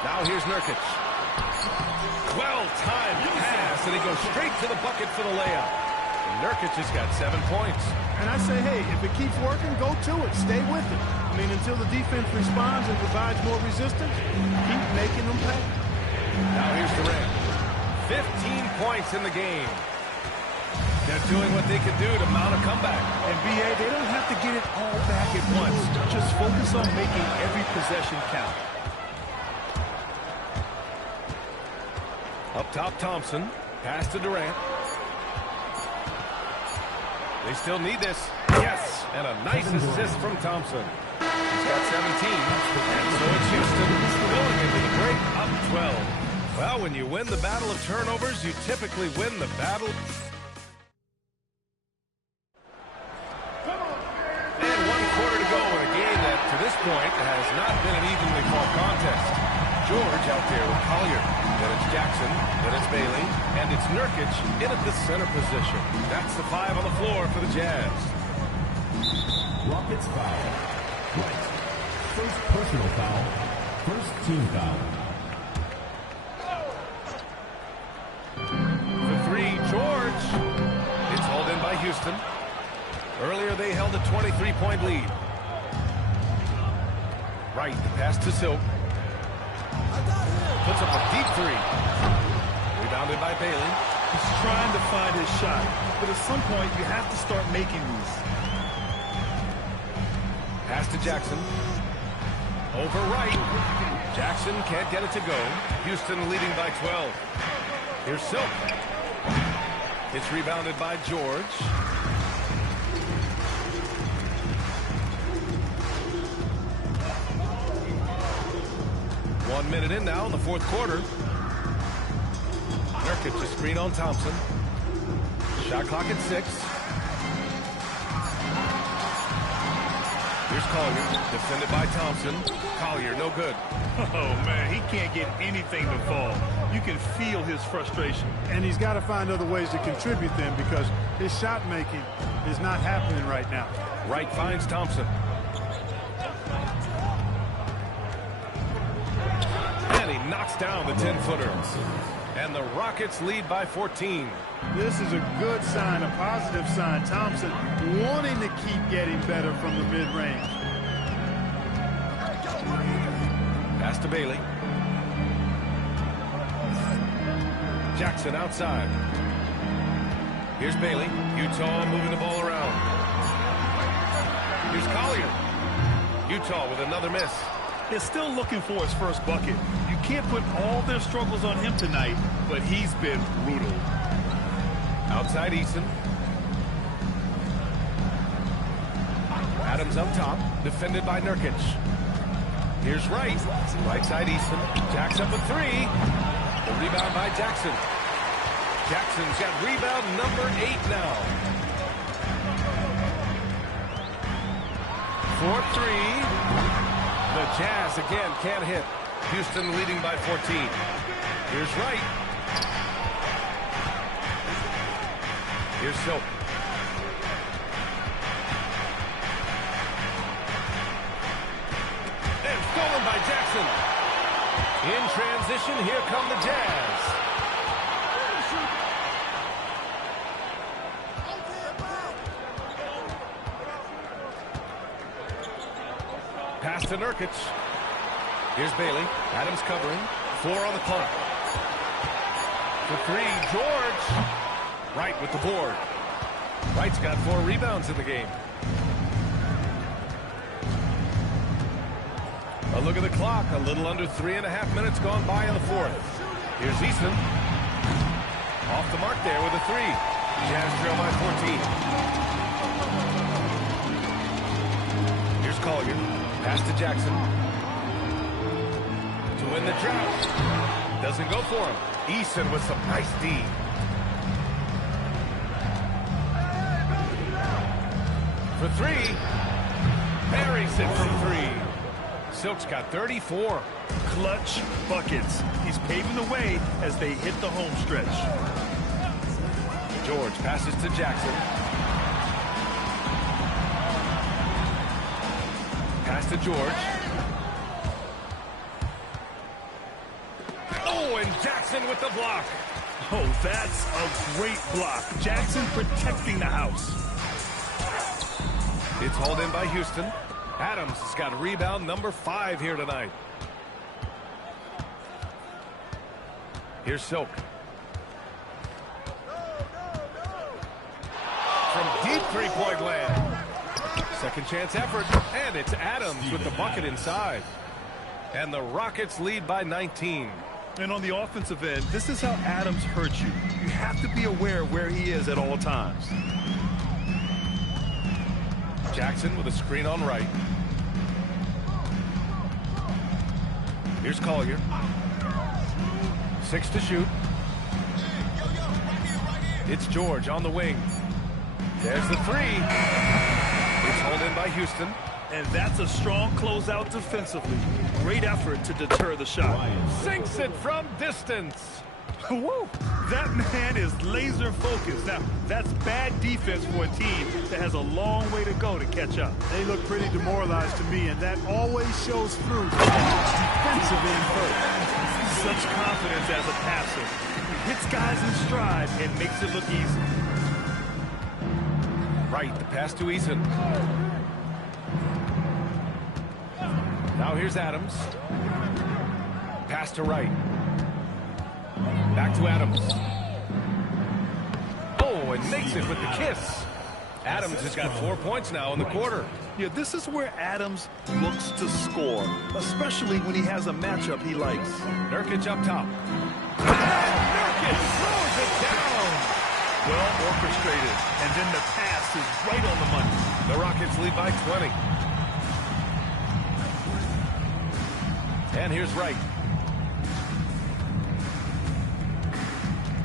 Now here's Nurkic. Well-timed pass, and he goes straight to the bucket for the layup. And Nurkic has got 7 points. And I say, hey, if it keeps working, go to it. Stay with it. I mean, until the defense responds and provides more resistance, keep making them pay. Now here's Durant. 15 points in the game. They're doing what they can do to mount a comeback. And B.A., they don't have to get it all back at once. Just focus on making every possession count. Up top, Thompson. Pass to Durant. They still need this. Yes! And a nice assist from Thompson. He's got 17. And so it's Houston going into the break up 12. Well, when you win the battle of turnovers, you typically win the battle. And 1 quarter to go in a game that, to this point, has not been an evenly fought contest. George out there with Collier. Then it's Jackson. Then it's Bailey. And it's Nurkic in at the center position. That's the 5 on the floor for the Jazz. Rockets foul. Right. First personal foul. First team foul. For 3, George. It's hauled in by Houston. Earlier they held a 23-point lead. Right, the pass to Silk. Puts up a deep 3. Rebounded by Bailey. He's trying to find his shot, but at some point you have to start making these. Pass to Jackson. Over Wright. Jackson can't get it to go. Houston leading by 12. Here's Silk. It's rebounded by George. One minute in now in the fourth quarter. Nurkic to screen on Thompson. Shot clock at 6. Here's Collier, defended by Thompson. Collier, no good. Oh, man, he can't get anything to fall. You can feel his frustration. And he's got to find other ways to contribute them because his shot making is not happening right now. Wright finds Thompson. And he knocks down the 10-footer. And the Rockets lead by 14. This is a good sign, a positive sign. Thompson wanting to keep getting better from the mid-range. Pass to Bailey. Jackson outside. Here's Bailey. Utah moving the ball around. Here's Collier. Utah with another miss. They're still looking for his first bucket. You can't put all their struggles on him tonight, but he's been brutal. Outside Eason. Adams up top, defended by Nurkic. Here's Wright. Right side Eason. Jacks up a 3. The rebound by Jackson. Jackson's got rebound number 8 now. 4-3. The Jazz again can't hit. Houston leading by 14. Here's Wright. Here's Silk. And stolen by Jackson. In transition, here come the Jazz. Pass to Nurkic. Here's Bailey. Adams covering. 4 on the clock. For 3, George. Wright with the board. Wright's got 4 rebounds in the game. A look at the clock. A little under 3.5 minutes gone by in the fourth. Here's Eason. Off the mark there with a 3. Jazz trail by 14. Here's Collier. Pass to Jackson. To win the drought. Doesn't go for him. Eason with some nice D. For 3. Buries it from 3. Silk's got 34. Clutch buckets. He's paving the way as they hit the home stretch. George passes to Jackson. Pass to George. Oh, and Jackson with the block. Oh, that's a great block. Jackson protecting the house. It's hauled in by Houston. Adams has got rebound number 5 here tonight. Here's Silk. From deep three-point land. Second chance effort. And it's Adams with the bucket inside. And the Rockets lead by 19. And on the offensive end, this is how Adams hurts you. You have to be aware of where he is at all times. Jackson with a screen on Wright. Here's Collier. 6 to shoot. It's George on the wing. There's the 3. It's hauled in by Houston. And that's a strong closeout defensively. Great effort to deter the shot. Sinks it from distance. Woo! That man is laser focused. Now, that's bad defense for a team that has a long way to go to catch up. They look pretty demoralized to me, and that always shows through defensive end first. Such confidence as a passer. He hits guys in stride and makes it look easy. Right, the pass to Eason. Now here's Adams. Pass to Wright. Back to Adams. Oh, and makes it with the kiss. Adams has got 4 points now in the quarter. Yeah, this is where Adams looks to score, especially when he has a matchup he likes. Nurkic up top. Nurkic throws it down. Well orchestrated, and then the pass is right on the money. The Rockets lead by 20. And here's Wright.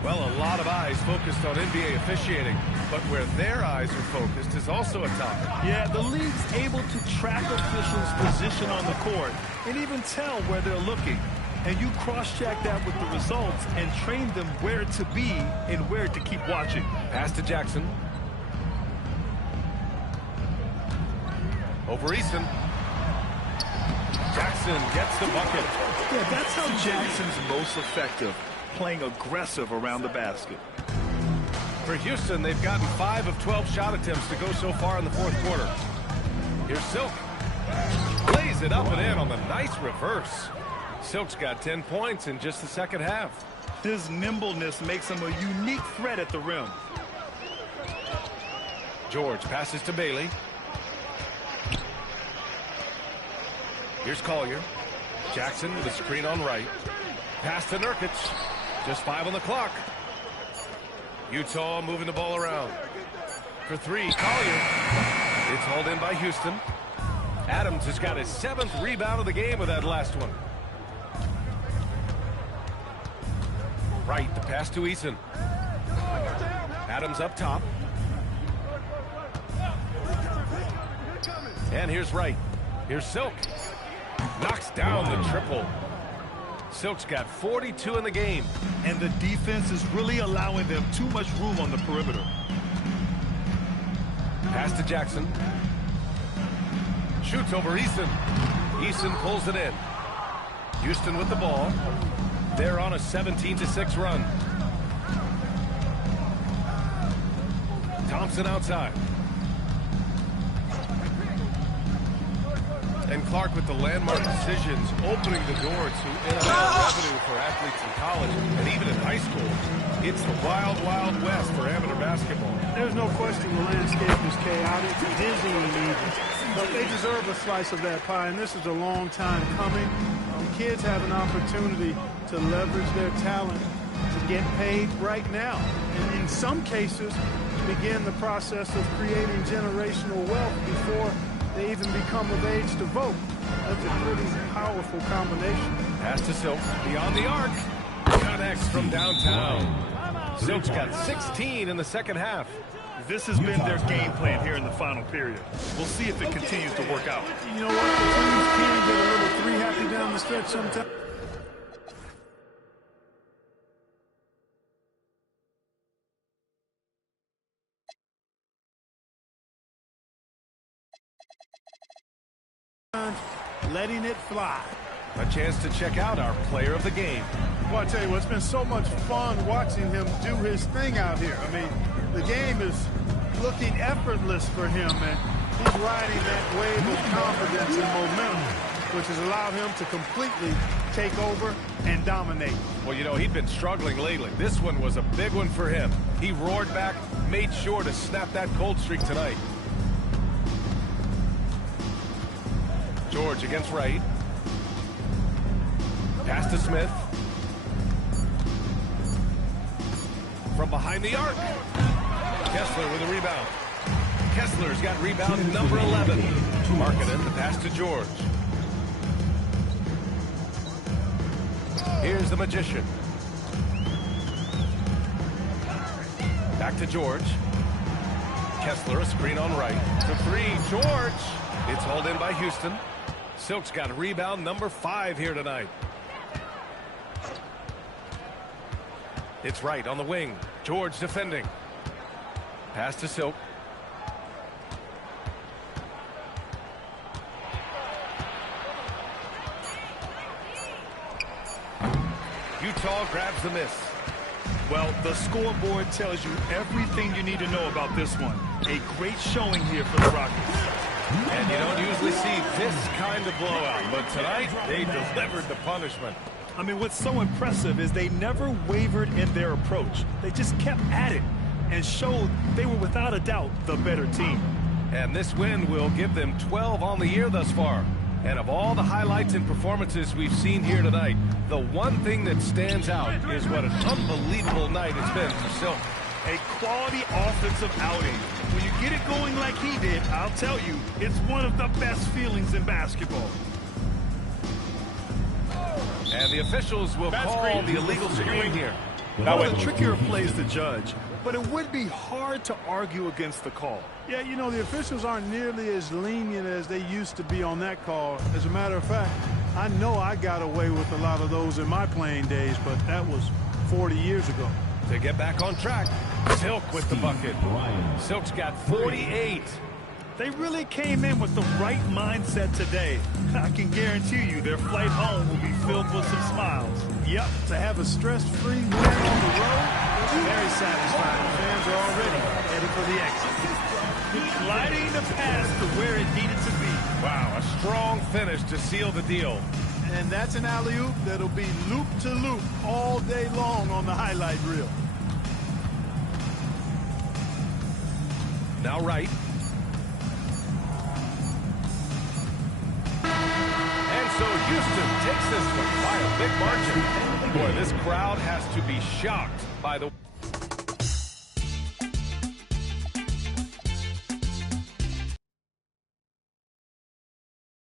Well, a lot of eyes focused on NBA officiating, but where their eyes are focused is also a topic. Yeah, the league's able to track officials' position on the court and even tell where they're looking. And you cross-check that with the results and train them where to be and where to keep watching. Pass to Jackson. Over Eason. Jackson gets the bucket. Yeah, that's how Jackson's most effective, playing aggressive around the basket. For Houston, they've gotten 5 of 12 shot attempts to go so far in the fourth quarter. Here's Silk. Lays it up and in on the nice reverse. Silk's got 10 points in just the second half. His nimbleness makes him a unique threat at the rim. George passes to Bailey. Here's Collier. Jackson with a screen on Wright. Pass to Nurkic. Just 5 on the clock. Utah moving the ball around. For 3, Collier. It's hauled in by Houston. Adams has got his 7th rebound of the game with that last one. Wright, the pass to Eason. Adams up top. And here's Wright. Here's Silk. Knocks down the triple. Silk's got 42 in the game. And the defense is really allowing them too much room on the perimeter. Pass to Jackson. Shoots over Eason. Eason pulls it in. Houston with the ball. They're on a 17-6 run. Thompson outside. And Clark with the landmark decisions, opening the door to NIL revenue for athletes in college and even in high school. It's the wild, wild west for amateur basketball. There's no question the landscape is chaotic, dizzying even. But they deserve a slice of that pie, and this is a long time coming. Kids have an opportunity to leverage their talent to get paid right now. And in some cases, begin the process of creating generational wealth before they even become of age to vote. That's a pretty powerful combination. Pass to Silk, beyond the arc. Connects from downtown. Silk's got 16 in the second half. This has been their game plan here in the final period. We'll see if it continues to work out. You know what? The teams can get a little three-happy down the stretch sometimes. Letting it fly. A chance to check out our player of the game. Well, I tell you what, it's been so much fun watching him do his thing out here. I mean, the game is looking effortless for him, and he's riding that wave of confidence and momentum, which has allowed him to completely take over and dominate. Well, you know, he'd been struggling lately. This one was a big one for him. He roared back, made sure to snap that cold streak tonight. George against Wright. Pass to Smith. From behind the arc. Kessler with a rebound. Kessler's got rebound number 11. Markkanen, the pass to George. Here's the Magician. Back to George. Kessler, a screen on Wright. To three, George. It's hauled in by Houston. Silk's got rebound number 5 here tonight. It's Wright on the wing. George defending. Pass to Silk. Utah grabs the miss. Well, the scoreboard tells you everything you need to know about this one. A great showing here for the Rockets. And you don't usually see this kind of blowout, but tonight they delivered the punishment. I mean, what's so impressive is they never wavered in their approach. They just kept at it and showed they were without a doubt the better team. And this win will give them 12 on the year thus far. And of all the highlights and performances we've seen here tonight, the one thing that stands out is what an unbelievable night it's been for Silk. A quality offensive outing. When you get it going like he did, I'll tell you, it's one of the best feelings in basketball. And the officials will call the illegal screen here. Now, a trickier plays to judge, but it would be hard to argue against the call. Yeah, you know, the officials aren't nearly as lenient as they used to be on that call. As a matter of fact, I know I got away with a lot of those in my playing days, but that was 40 years ago. To get back on track, Silk with the bucket. Silk's got 48. They really came in with the right mindset today. I can guarantee you their flight home will be filled with some smiles. Yep, to have a stress-free win on the road, very satisfying. Fans are already headed for the exit. Gliding the pass to where it needed to be. Wow, a strong finish to seal the deal. And that's an alley-oop that'll be loop-to-loop all day long on the highlight reel. Now Wright. And so Houston takes this one by a big margin. Boy, this crowd has to be shocked by the...